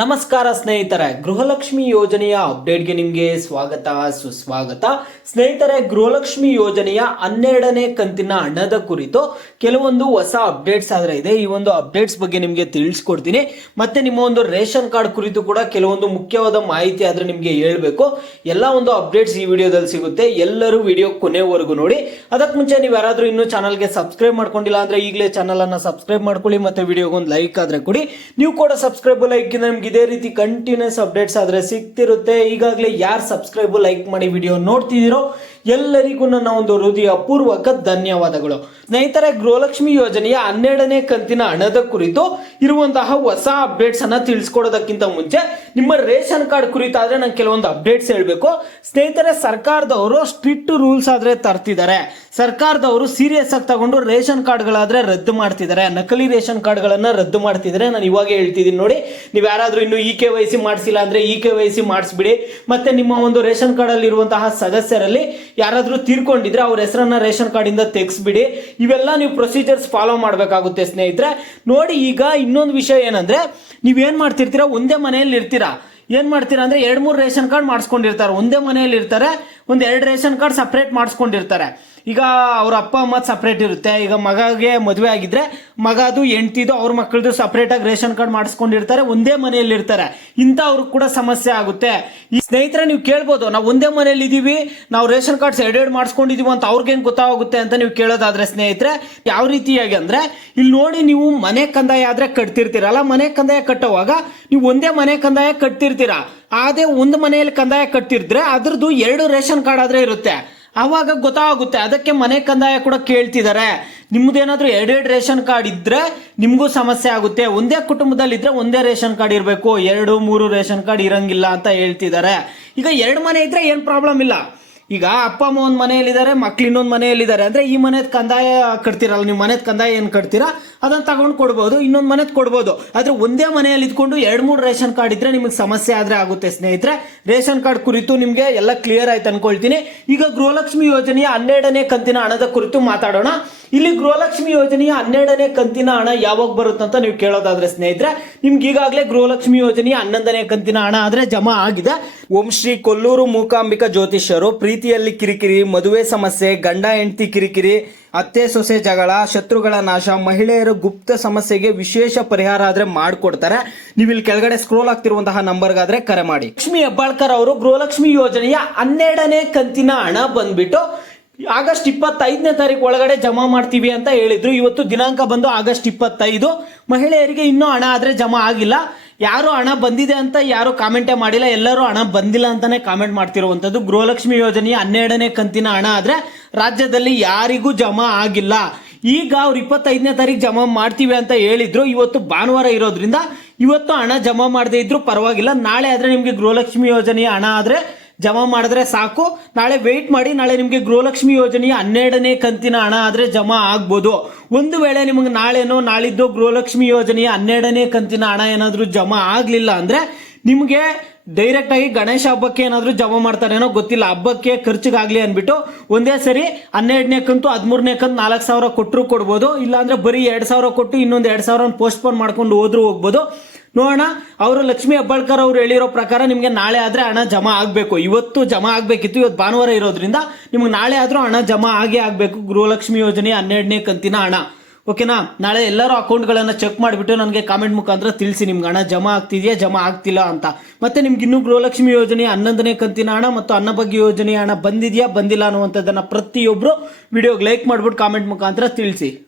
ನಮಸ್ಕಾರ ಸ್ನೇಹಿತರೆ, ಗೃಹಲಕ್ಷ್ಮಿ ಯೋಜನೆಯ ಅಪ್ಡೇಟ್ಗೆ ನಿಮಗೆ ಸ್ವಾಗತ ಸುಸ್ವಾಗತ. ಸ್ನೇಹಿತರೆ, ಗೃಹಲಕ್ಷ್ಮಿ ಯೋಜನೆಯ 12ನೇ ಕಂತಿನ ಹಣದ ಕುರಿತು ಕೆಲವೊಂದು ಹೊಸ ಅಪ್ಡೇಟ್ಸ್ ಆದ್ರೆ ಇದೆ. ಈ ಒಂದು ಅಪ್ಡೇಟ್ಸ್ ಬಗ್ಗೆ ನಿಮಗೆ ತಿಳಿಸ್ಕೊಡ್ತೀನಿ. ಮತ್ತೆ ನಿಮ್ಮ ಒಂದು ರೇಷನ್ ಕಾರ್ಡ್ ಕುರಿತು ಕೂಡ ಕೆಲವೊಂದು ಮುಖ್ಯವಾದ ಮಾಹಿತಿ ಆದ್ರೆ ನಿಮಗೆ ಹೇಳ್ಬೇಕು. ಎಲ್ಲ ಒಂದು ಅಪ್ಡೇಟ್ಸ್ ಈ ವಿಡಿಯೋದಲ್ಲಿ ಸಿಗುತ್ತೆ. ಎಲ್ಲರೂ ವಿಡಿಯೋ ಕೊನೆವರೆಗೂ ನೋಡಿ. ಅದಕ್ಕೆ ಮುಂಚೆ ನೀವು ಯಾರಾದ್ರೂ ಇನ್ನೂ ಚಾನಲ್ಗೆ ಸಬ್ಸ್ಕ್ರೈಬ್ ಮಾಡ್ಕೊಂಡಿಲ್ಲ ಅಂದ್ರೆ ಈಗಲೇ ಚಾನಲ್ ಅನ್ನ ಸಬ್ಸ್ಕ್ರೈಬ್ ಮಾಡ್ಕೊಳ್ಳಿ. ಮತ್ತೆ ವಿಡಿಯೋಗೆ ಒಂದು ಲೈಕ್ ಆದ್ರೆ ಕೊಡಿ. ನೀವು ಕೂಡ ಸಬ್ಸ್ಕ್ರೈಬ್ ಲೈಕ್ ನಿಮ್ಗೆ ಇದೇ ರೀತಿ ಕಂಟಿನ್ಯೂಸ್ ಅಪ್ಡೇಟ್ಸ್ ಆದ್ರೆ ಸಿಗ್ತಿರುತ್ತೆ. ಈಗಾಗಲೇ ಯಾರು ಸಬ್ಸ್ಕ್ರೈಬ್ ಲೈಕ್ ಮಾಡಿ ವಿಡಿಯೋ ನೋಡ್ತಿದ್ದೀರೋ ಎಲ್ಲರಿಗೂ ನನ್ನ ಒಂದು ಹೃದಯಪೂರ್ವಕ ಧನ್ಯವಾದಗಳು. ಸ್ನೇಹಿತರೆ, ಗೃಹಲಕ್ಷ್ಮಿ ಯೋಜನೆಯ 12ನೇ ಕಂತಿನ ಹಣದ ಕುರಿತು ಇರುವಂತಹ ಹೊಸ ಅಪ್ಡೇಟ್ಸ್ ಅನ್ನ ತಿಳಿಸ್ಕೊಡೋದಕ್ಕಿಂತ ಮುಂಚೆ ನಿಮ್ಮ ರೇಷನ್ ಕಾರ್ಡ್ ಕುರಿತಾದ್ರೆ ನಾನು ಕೆಲವೊಂದು ಅಪ್ಡೇಟ್ಸ್ ಹೇಳ್ಬೇಕು. ಸ್ನೇಹಿತರೆ, ಸರ್ಕಾರದವರು ಸ್ಟ್ರಿಕ್ಟ್ ರೂಲ್ಸ್ ಆದ್ರೆ ತರ್ತಿದ್ದಾರೆ. ಸರ್ಕಾರದವರು ಸೀರಿಯಸ್ ಆಗಿ ತಗೊಂಡು ರೇಷನ್ ಕಾರ್ಡ್ಗಳಾದ್ರೆ ರದ್ದು ಮಾಡ್ತಿದ್ದಾರೆ. ನಕಲಿ ರೇಷನ್ ಕಾರ್ಡ್ಗಳನ್ನ ರದ್ದು ಮಾಡ್ತಿದ್ದಾರೆ. ನಾನು ಇವಾಗ ಹೇಳ್ತಿದ್ದೀನಿ ನೋಡಿ. ನೀವು ಯಾರಾದ್ರೂ ಇನ್ನು KYC ಮಾಡಿಸಿಲ್ಲ ಅಂದ್ರೆ KYC ಮಾಡಿಸ್ಬಿಡಿ. ಮತ್ತೆ ನಿಮ್ಮ ಒಂದು ರೇಷನ್ ಕಾರ್ಡ್ ಅಲ್ಲಿ ಇರುವಂತಹ ಸದಸ್ಯರಲ್ಲಿ ಯಾರಾದ್ರೂ ತೀರ್ಕೊಂಡಿದ್ರೆ ಅವ್ರ ಹೆಸರನ್ನ ರೇಷನ್ ಕಾರ್ಡ್ ಇಂದ ತೆಗೆಸ್ಬಿಡಿ. ಇವೆಲ್ಲ ನೀವು ಪ್ರೊಸೀಜರ್ಸ್ ಫಾಲೋ ಮಾಡಬೇಕಾಗುತ್ತೆ ಸ್ನೇಹಿತರೆ. ನೋಡಿ, ಈಗ ಇನ್ನೊಂದು ವಿಷಯ ಏನಂದ್ರೆ, ನೀವೇನ್ ಮಾಡ್ತಿರ್ತೀರಾ, ಒಂದೇ ಮನೆಯಲ್ಲಿ ಇರ್ತೀರಾ. ಏನ್ ಮಾಡ್ತೀರಾ ಅಂದ್ರೆ 2-3 ರೇಷನ್ ಕಾರ್ಡ್ ಮಾಡಿಸ್ಕೊಂಡಿರ್ತಾರೆ. ಒಂದೇ ಮನೆಯಲ್ಲಿ ಇರ್ತಾರೆ, 1-2 ರೇಷನ್ ಕಾರ್ಡ್ ಸಪ್ರೇಟ್ ಮಾಡಿಸ್ಕೊಂಡಿರ್ತಾರೆ. ಈಗ ಅವ್ರ ಅಪ್ಪ ಅಮ್ಮ ಸಪ್ರೇಟ್ ಇರುತ್ತೆ. ಈಗ ಮಗಗೆ ಮದುವೆ ಆಗಿದ್ರೆ ಮಗದು ಹೆಂಡ್ತಿದು ಅವ್ರ ಮಕ್ಕಳದು ಸಪ್ರೇಟ್ ಆಗಿ ರೇಷನ್ ಕಾರ್ಡ್ ಮಾಡಿಸ್ಕೊಂಡಿರ್ತಾರೆ. ಒಂದೇ ಮನೆಯಲ್ಲಿ ಇರ್ತಾರೆ. ಇಂಥವ್ರಿಗೆ ಕೂಡ ಸಮಸ್ಯೆ ಆಗುತ್ತೆ. ಈ ಸ್ನೇಹಿತರೆ, ನೀವು ಕೇಳ್ಬೋದು, ನಾವು ಒಂದೇ ಮನೆಯಲ್ಲಿ ಇದೀವಿ, ನಾವು ರೇಷನ್ ಕಾರ್ಡ್ಸ್ ಎರಡೆರಡು ಮಾಡಿಸ್ಕೊಂಡಿದೀವಿ ಅಂತ ಅವ್ರಿಗೇನು ಗೊತ್ತಾಗುತ್ತೆ ಅಂತ ನೀವು ಕೇಳೋದಾದ್ರೆ ಸ್ನೇಹಿತರೆ, ಯಾವ ರೀತಿಯಾಗಿ ಅಂದ್ರೆ, ಇಲ್ಲಿ ನೋಡಿ, ನೀವು ಮನೆ ಕಂದಾಯ ಆದ್ರೆ ಕಟ್ತಿರ್ತೀರಲ್ಲ, ಮನೆ ಕಂದಾಯ ಕಟ್ಟುವಾಗ ನೀವು ಒಂದೇ ಮನೆ ಕಂದಾಯ ಕಟ್ತಿರ್ತೀರಾ. ಅದೇ ಒಂದು ಮನೆಯಲ್ಲಿ ಕಂದಾಯ ಕಟ್ತಿರ್ತಾರೆ, ಅದ್ರದ್ದು 2 ರೇಷನ್ ಕಾರ್ಡ್ ಆದ್ರೆ ಇರುತ್ತೆ. ಆವಾಗ ಗೊತ್ತಾಗುತ್ತೆ. ಅದಕ್ಕೆ ಮನೆ ಕಂದಾಯ ಕೂಡ ಕೇಳ್ತಿದ್ದಾರೆ. ನಿಮ್ದೇನಾದ್ರೂ 2 ರೇಷನ್ ಕಾರ್ಡ್ ಇದ್ರೆ ನಿಮ್ಗೂ ಸಮಸ್ಯೆ ಆಗುತ್ತೆ. ಒಂದೇ ಕುಟುಂಬದಲ್ಲಿ ಇದ್ರೆ ಒಂದೇ ರೇಷನ್ ಕಾರ್ಡ್ ಇರಬೇಕು, 2-3 ರೇಷನ್ ಕಾರ್ಡ್ ಇರಂಗಿಲ್ಲ ಅಂತ ಹೇಳ್ತಿದ್ದಾರೆ. ಈಗ 2 ಮನೆ ಇದ್ರೆ ಏನ್ ಪ್ರಾಬ್ಲಮ್ ಇಲ್ಲ. ಈಗ ಅಪ್ಪ ಅಮ್ಮ ಒಂದು ಮನೆಯಲ್ಲಿದ್ದಾರೆ, ಮಕ್ಳು ಇನ್ನೊಂದು ಮನೆಯಲ್ಲಿದ್ದಾರೆ ಅಂದ್ರೆ ಈ ಮನೆದ್ ಕಂದಾಯ ಕಟ್ತಿರಲ್ಲ, ನೀವು ಮನೆದ್ ಕಂದಾಯ ಏನ್ ಕಟ್ತೀರಾ ಅದನ್ನ ತಗೊಂಡು ಕೊಡ್ಬೋದು, ಇನ್ನೊಂದು ಮನೆದ್ ಕೊಡ್ಬೋದು. ಆದ್ರೆ ಒಂದೇ ಮನೆಯಲ್ಲಿ ಇದ್ಕೊಂಡು 2-3 ರೇಷನ್ ಕಾರ್ಡ್ ಇದ್ರೆ ನಿಮಗೆ ಸಮಸ್ಯೆ ಆದ್ರೆ ಆಗುತ್ತೆ ಸ್ನೇಹಿತರೆ. ರೇಷನ್ ಕಾರ್ಡ್ ಕುರಿತು ನಿಮ್ಗೆ ಎಲ್ಲ ಕ್ಲಿಯರ್ ಆಯ್ತು ಅನ್ಕೊಳ್ತೀನಿ. ಈಗ ಗೃಹಲಕ್ಷ್ಮಿ ಯೋಜನೆಯ 12ನೇ ಕಂತಿನ ಹಣದ ಕುರಿತು ಮಾತಾಡೋಣ. ಇಲ್ಲಿ ಗೃಹಲಕ್ಷ್ಮಿ ಯೋಜನೆಯ 12ನೇ ಕಂತಿನ ಹಣ ಯಾವಾಗ ಬರುತ್ತಂತ ನೀವು ಕೇಳೋದಾದ್ರೆ ಸ್ನೇಹಿತರೆ, ನಿಮ್ಗೆ ಈಗಾಗಲೇ ಗೃಹಲಕ್ಷ್ಮಿ ಯೋಜನೆಯ 11ನೇ ಕಂತಿನ ಹಣ ಆದ್ರೆ ಜಮಾ ಆಗಿದೆ. ಓಂ ಶ್ರೀ ಕೊಲ್ಲೂರು ಮೂಕಾಂಬಿಕಾ ಜ್ಯೋತಿಷ್ಯರು ಪ್ರೀತಿಯಲ್ಲಿ ಕಿರಿಕಿರಿ, ಮದುವೆ ಸಮಸ್ಯೆ, ಗಂಡ ಹೆಂಡತಿ ಕಿರಿಕಿರಿ, ಅತ್ತೆ ಸೊಸೆ ಜಗಳ, ಶತ್ರುಗಳ ನಾಶ, ಮಹಿಳೆಯರ ಗುಪ್ತ ಸಮಸ್ಯೆಗೆ ವಿಶೇಷ ಪರಿಹಾರ ಆದ್ರೆ ಮಾಡಿಕೊಡ್ತಾರೆ. ನೀವು ಇಲ್ಲಿ ಕೆಳಗಡೆ ಸ್ಕ್ರೋಲ್ ಆಗ್ತಿರುವಂತಹ ನಂಬರ್ಗಾದ್ರೆ ಕರೆ ಮಾಡಿ. ಲಕ್ಷ್ಮಿ ಹೆಬ್ಬಾಳ್ಕರ್ ಅವರು ಗೃಹಲಕ್ಷ್ಮಿ ಯೋಜನೆಯ 12ನೇ ಕಂತಿನ ಹಣ ಬಂದ್ಬಿಟ್ಟು ಆಗಸ್ಟ್ 25ನೇ ತಾರೀಕು ಒಳಗಡೆ ಜಮಾ ಮಾಡ್ತೀವಿ ಅಂತ ಹೇಳಿದ್ರು. ಇವತ್ತು ದಿನಾಂಕ ಬಂದು ಆಗಸ್ಟ್ 25. ಮಹಿಳೆಯರಿಗೆ ಇನ್ನೂ ಹಣ ಆದ್ರೆ ಜಮಾ ಆಗಿಲ್ಲ. ಯಾರು ಹಣ ಬಂದಿದೆ ಅಂತ ಯಾರು ಕಾಮೆಂಟೇ ಮಾಡಿಲ್ಲ, ಎಲ್ಲರೂ ಹಣ ಬಂದಿಲ್ಲ ಅಂತಾನೆ ಕಾಮೆಂಟ್ ಮಾಡ್ತಿರುವಂತದ್ದು. ಗೃಹಲಕ್ಷ್ಮಿ ಯೋಜನೆಯ 12ನೇ ಕಂತಿನ ಹಣ ಆದ್ರೆ ರಾಜ್ಯದಲ್ಲಿ ಯಾರಿಗೂ ಜಮಾ ಆಗಿಲ್ಲ. ಈಗ ಅವ್ರು 25ನೇ ತಾರೀಕು ಜಮಾ ಮಾಡ್ತೀವಿ ಅಂತ ಹೇಳಿದ್ರು. ಇವತ್ತು ಭಾನುವಾರ ಇರೋದ್ರಿಂದ ಇವತ್ತು ಹಣ ಜಮಾ ಮಾಡದೇ ಇದ್ರು ಪರವಾಗಿಲ್ಲ. ನಾಳೆ ಆದ್ರೆ ನಿಮ್ಗೆ ಗೃಹಲಕ್ಷ್ಮಿ ಯೋಜನೆಯ ಹಣ ಆದ್ರೆ ಜಮಾ ಮಾಡಿದ್ರೆ ಸಾಕು. ನಾಳೆ ವೆಯ್ಟ್ ಮಾಡಿ, ನಾಳೆ ನಿಮಗೆ ಗೃಹಲಕ್ಷ್ಮಿ ಯೋಜನೆಯ 12ನೇ ಕಂತಿನ ಹಣ ಆದ್ರೆ ಜಮಾ ಆಗ್ಬೋದು. ಒಂದು ವೇಳೆ ನಿಮಗೆ ನಾಳೆನೋ ನಾಳಿದ್ದು ಗೃಹಲಕ್ಷ್ಮಿ ಯೋಜನೆಯ 12ನೇ ಕಂತಿನ ಹಣ ಏನಾದ್ರೂ ಜಮಾ ಆಗ್ಲಿಲ್ಲ ಅಂದ್ರೆ ನಿಮಗೆ ಡೈರೆಕ್ಟ್ ಆಗಿ ಗಣೇಶ ಹಬ್ಬಕ್ಕೆ ಏನಾದ್ರು ಜಮಾ ಮಾಡ್ತಾರೇನೋ ಗೊತ್ತಿಲ್ಲ. ಹಬ್ಬಕ್ಕೆ ಖರ್ಚಿಗಾಗ್ಲಿ ಅನ್ಬಿಟ್ಟು ಒಂದೇ ಸರಿ 12ನೇ ಕಂತು 13ನೇ ಕಂತು 4,000 ಕೊಟ್ಟರು ಕೊಡ್ಬೋದು. ಇಲ್ಲಾಂದ್ರೆ ಬರೀ 2,000 ಕೊಟ್ಟು ಇನ್ನೊಂದು 2,000 ಪೋಸ್ಟ್ಪೋನ್ ಮಾಡ್ಕೊಂಡು ಹೋದ್ರು ಹೋಗ್ಬೋದು. ನೋಡೋಣ. ಅವರು ಲಕ್ಷ್ಮಿ ಹೆಬ್ಬಾಳ್ಕರ್ ಅವರು ಹೇಳಿರೋ ಪ್ರಕಾರ ನಿಮ್ಗೆ ನಾಳೆ ಆದ್ರೆ ಹಣ ಜಮಾ ಆಗ್ಬೇಕು. ಇವತ್ತು ಜಮಾ ಆಗ್ಬೇಕಿತ್ತು, ಇವತ್ತು ಭಾನುವಾರ ಇರೋದ್ರಿಂದ ನಿಮ್ಗೆ ನಾಳೆ ಆದ್ರೂ ಹಣ ಜಮಾ ಆಗೇ ಆಗ್ಬೇಕು. ಗೃಹಲಕ್ಷ್ಮಿ ಯೋಜನೆ 12ನೇ ಕಂತಿನ ಹಣ. ಓಕೆನಾ? ನಾಳೆ ಎಲ್ಲರೂ ಅಕೌಂಟ್ಗಳನ್ನ ಚೆಕ್ ಮಾಡಿಬಿಟ್ಟು ನನಗೆ ಕಾಮೆಂಟ್ ಮುಖಾಂತರ ತಿಳಿಸಿ ನಿಮ್ಗೆ ಹಣ ಜಮಾ ಆಗ್ತಿದೆಯಾ, ಜಮಾ ಆಗ್ತಿಲ್ಲ ಅಂತ. ಮತ್ತೆ ನಿಮ್ಗೆ ಇನ್ನೂ ಗೃಹಲಕ್ಷ್ಮಿ ಯೋಜನೆ 11ನೇ ಕಂತಿನ ಹಣ ಮತ್ತು ಅನ್ನಭಾಗ್ಯ ಯೋಜನೆಯ ಹಣ ಬಂದಿದೆಯಾ ಬಂದಿಲ್ಲ ಅನ್ನುವಂಥದ್ದನ್ನ ಪ್ರತಿಯೊಬ್ರು ವಿಡಿಯೋಗೆ ಲೈಕ್ ಮಾಡ್ಬಿಟ್ಟು ಕಾಮೆಂಟ್ ಮುಖಾಂತರ ತಿಳಿಸಿ.